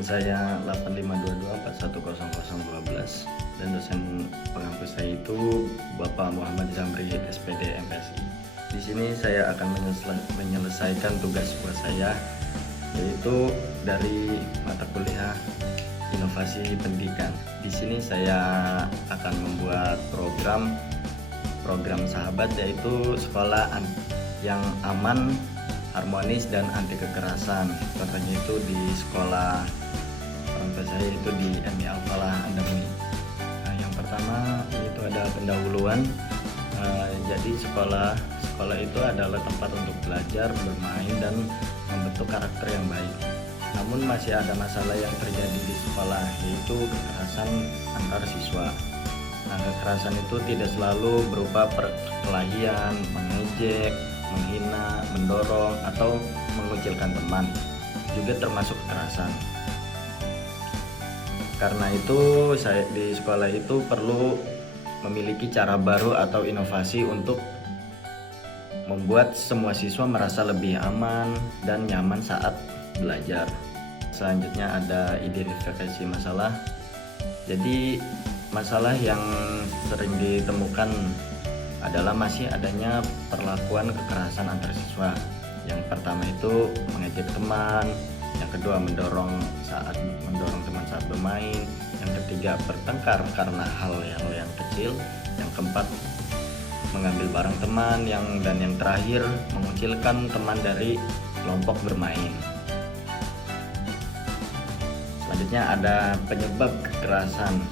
NIM saya 8522410012 dan dosen pengampu saya itu Bapak Muhammad Zamri SPD MPSI. Di sini saya akan menyelesaikan tugas buat saya, yaitu dari mata kuliah inovasi pendidikan. Di sini saya akan membuat program sahabat, yaitu sekolah yang aman, harmonis, dan anti kekerasan. Contohnya itu di sekolah orang tua saya, itu di MI Al-Falah Andamuni. Nah, yang pertama itu ada pendahuluan. Jadi sekolah itu adalah tempat untuk belajar, bermain, dan membentuk karakter yang baik. Namun masih ada masalah yang terjadi di sekolah, yaitu kekerasan antar siswa. Nah, kekerasan itu tidak selalu berupa perkelahian, mengejek, menghina, mendorong, atau mengucilkan teman, juga termasuk kekerasan. Karena itu saya di sekolah itu perlu memiliki cara baru atau inovasi untuk membuat semua siswa merasa lebih aman dan nyaman saat belajar. Selanjutnya ada identifikasi masalah. Jadi masalah yang sering ditemukan adalah masih adanya perlakuan kekerasan antar siswa. Yang pertama itu mengejek teman, yang kedua mendorong teman saat bermain, yang ketiga bertengkar karena hal yang kecil, yang keempat mengambil barang teman, dan yang terakhir mengucilkan teman dari kelompok bermain. Selanjutnya ada penyebab kekerasan.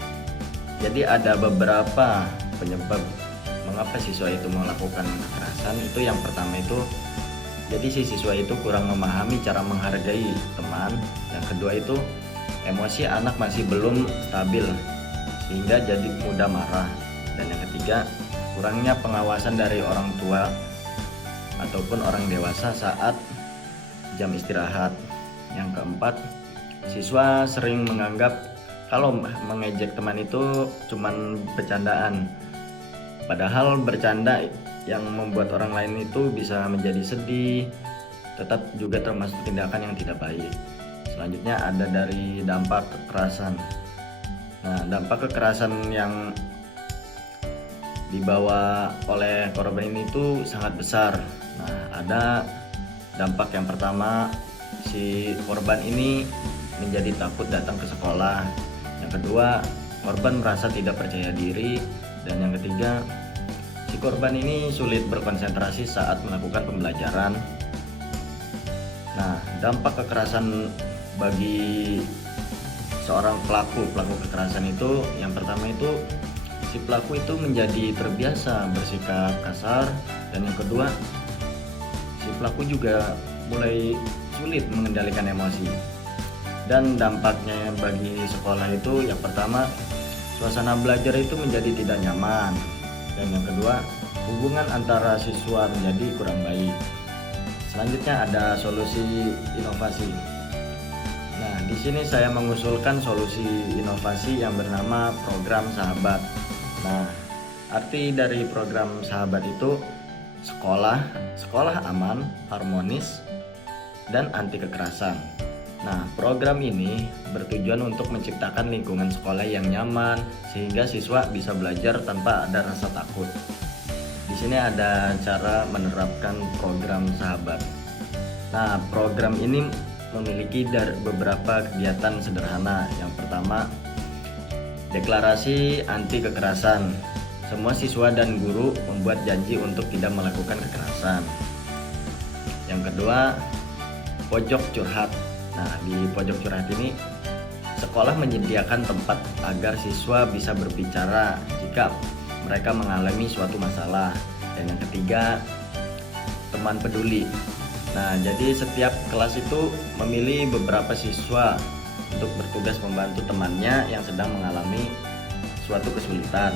Jadi ada beberapa penyebab mengapa siswa itu melakukan kekerasan. Itu yang pertama itu, jadi si siswa itu kurang memahami cara menghargai teman. Yang kedua itu emosi anak masih belum stabil sehingga jadi mudah marah. Dan yang ketiga, kurangnya pengawasan dari orang tua ataupun orang dewasa saat jam istirahat. Yang keempat, siswa sering menganggap kalau mengejek teman itu cuman bercandaan, padahal bercanda yang membuat orang lain itu bisa menjadi sedih, tetap juga termasuk tindakan yang tidak baik. Selanjutnya ada dari dampak kekerasan. Nah, dampak kekerasan yang dibawa oleh korban ini itu sangat besar. Nah, ada dampak yang pertama, si korban ini menjadi takut datang ke sekolah. Yang kedua, korban merasa tidak percaya diri. Dan yang ketiga, si korban ini sulit berkonsentrasi saat melakukan pembelajaran. Nah, dampak kekerasan bagi seorang pelaku kekerasan itu, yang pertama itu si pelaku itu menjadi terbiasa bersikap kasar, dan yang kedua si pelaku juga mulai sulit mengendalikan emosi. Dan dampaknya bagi sekolah itu, yang pertama, suasana belajar itu menjadi tidak nyaman, dan yang kedua, hubungan antara siswa menjadi kurang baik. Selanjutnya ada solusi inovasi. Nah, di sini saya mengusulkan solusi inovasi yang bernama program sahabat. Nah, arti dari program sahabat itu sekolah aman, harmonis, dan anti kekerasan. Nah, program ini bertujuan untuk menciptakan lingkungan sekolah yang nyaman sehingga siswa bisa belajar tanpa ada rasa takut. Di sini ada cara menerapkan program sahabat. Nah, program ini memiliki beberapa kegiatan sederhana. Yang pertama, deklarasi anti kekerasan. Semua siswa dan guru membuat janji untuk tidak melakukan kekerasan. Yang kedua, pojok curhat. Nah, di pojok curhat ini sekolah menyediakan tempat agar siswa bisa berbicara jika mereka mengalami suatu masalah. Dan yang ketiga, teman peduli. Nah, jadi setiap kelas itu memilih beberapa siswa untuk bertugas membantu temannya yang sedang mengalami suatu kesulitan.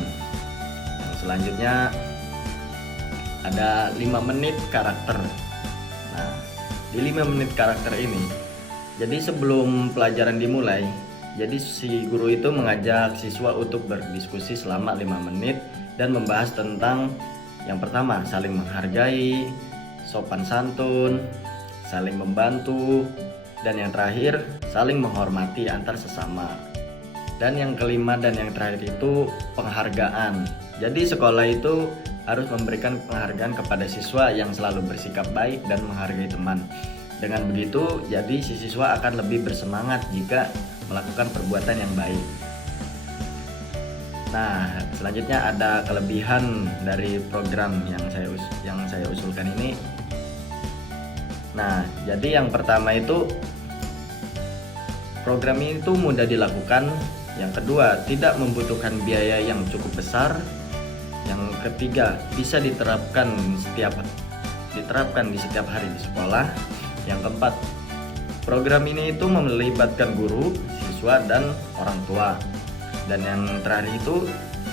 Yang selanjutnya ada 5 menit karakter. Nah, di 5 menit karakter ini, jadi sebelum pelajaran dimulai, jadi si guru itu mengajak siswa untuk berdiskusi selama 5 menit dan membahas tentang yang pertama, saling menghargai, sopan santun, saling membantu, Dan yang terakhir, saling menghormati antar sesama. Dan yang kelima dan yang terakhir itu penghargaan. Jadi sekolah itu harus memberikan penghargaan kepada siswa yang selalu bersikap baik dan menghargai teman. Dengan begitu, jadi si siswa akan lebih bersemangat jika melakukan perbuatan yang baik. Nah, selanjutnya ada kelebihan dari program yang saya usulkan ini. Nah, jadi yang pertama itu program ini tuh mudah dilakukan. Yang kedua, tidak membutuhkan biaya yang cukup besar. Yang ketiga, bisa diterapkan di setiap hari di sekolah. Yang keempat, program ini itu melibatkan guru, siswa, dan orang tua. Dan yang terakhir itu,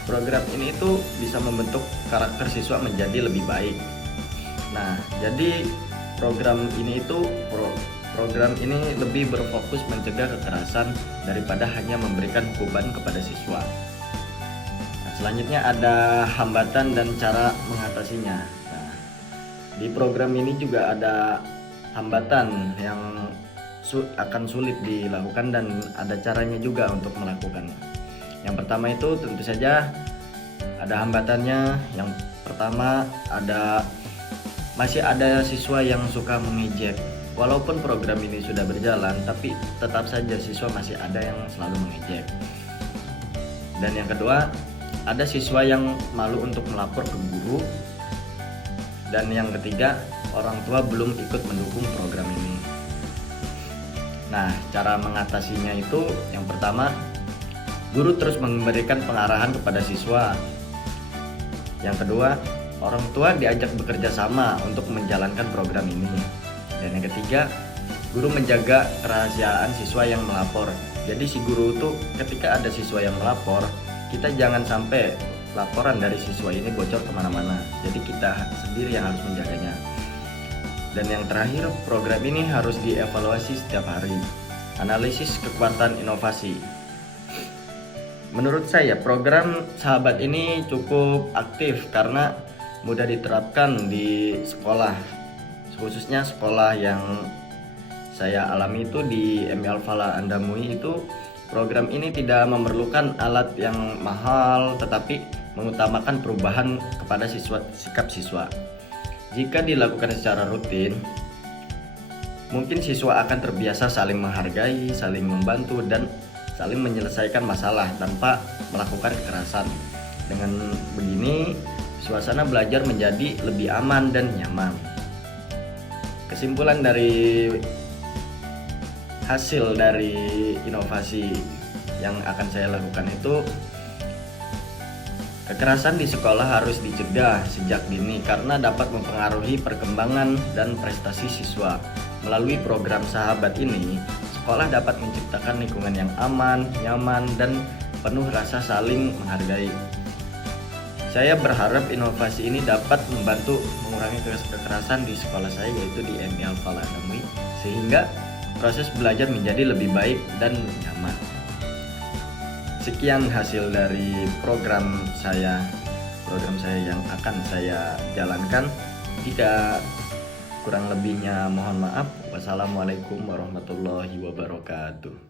program ini itu bisa membentuk karakter siswa menjadi lebih baik. Nah, jadi program ini lebih berfokus mencegah kekerasan daripada hanya memberikan hukuman kepada siswa. Nah, selanjutnya ada hambatan dan cara mengatasinya. Nah, di program ini juga ada hambatan yang akan sulit dilakukan dan ada caranya juga untuk melakukannya. Yang pertama itu tentu saja ada hambatannya. Yang pertama masih ada siswa yang suka mengejek. Walaupun program ini sudah berjalan, tapi tetap saja siswa masih ada yang selalu mengejek. Dan yang kedua, ada siswa yang malu untuk melapor ke guru. Dan yang ketiga, orang tua belum ikut mendukung program ini. Nah, cara mengatasinya itu yang pertama, guru terus memberikan pengarahan kepada siswa. Yang kedua, orang tua diajak bekerja sama untuk menjalankan program ini. Dan yang ketiga, guru menjaga kerahasiaan siswa yang melapor. Jadi si guru tuh ketika ada siswa yang melapor, kita jangan sampai laporan dari siswa ini bocor kemana-mana. Jadi kita sendiri yang harus menjaganya. Dan yang terakhir, program ini harus dievaluasi setiap hari. Analisis kekuatan inovasi. Menurut saya program Sahabat ini cukup aktif karena mudah diterapkan di sekolah, khususnya sekolah yang saya alami itu di MI Al-Falah Andamui. Itu program ini tidak memerlukan alat yang mahal, tetapi mengutamakan perubahan kepada sikap siswa. Jika dilakukan secara rutin, mungkin siswa akan terbiasa saling menghargai, saling membantu, dan saling menyelesaikan masalah tanpa melakukan kekerasan. Dengan begini, suasana belajar menjadi lebih aman dan nyaman. Kesimpulan dari hasil dari inovasi yang akan saya lakukan itu, kekerasan di sekolah harus dicegah sejak dini karena dapat mempengaruhi perkembangan dan prestasi siswa. Melalui program Sahabat ini, sekolah dapat menciptakan lingkungan yang aman, nyaman, dan penuh rasa saling menghargai. Saya berharap inovasi ini dapat membantu mengurangi kekerasan di sekolah saya, yaitu di MI Al-Falah Andamui, sehingga proses belajar menjadi lebih baik dan nyaman. Sekian hasil dari program saya yang akan saya jalankan. Jika kurang lebihnya mohon maaf. Wassalamualaikum warahmatullahi wabarakatuh.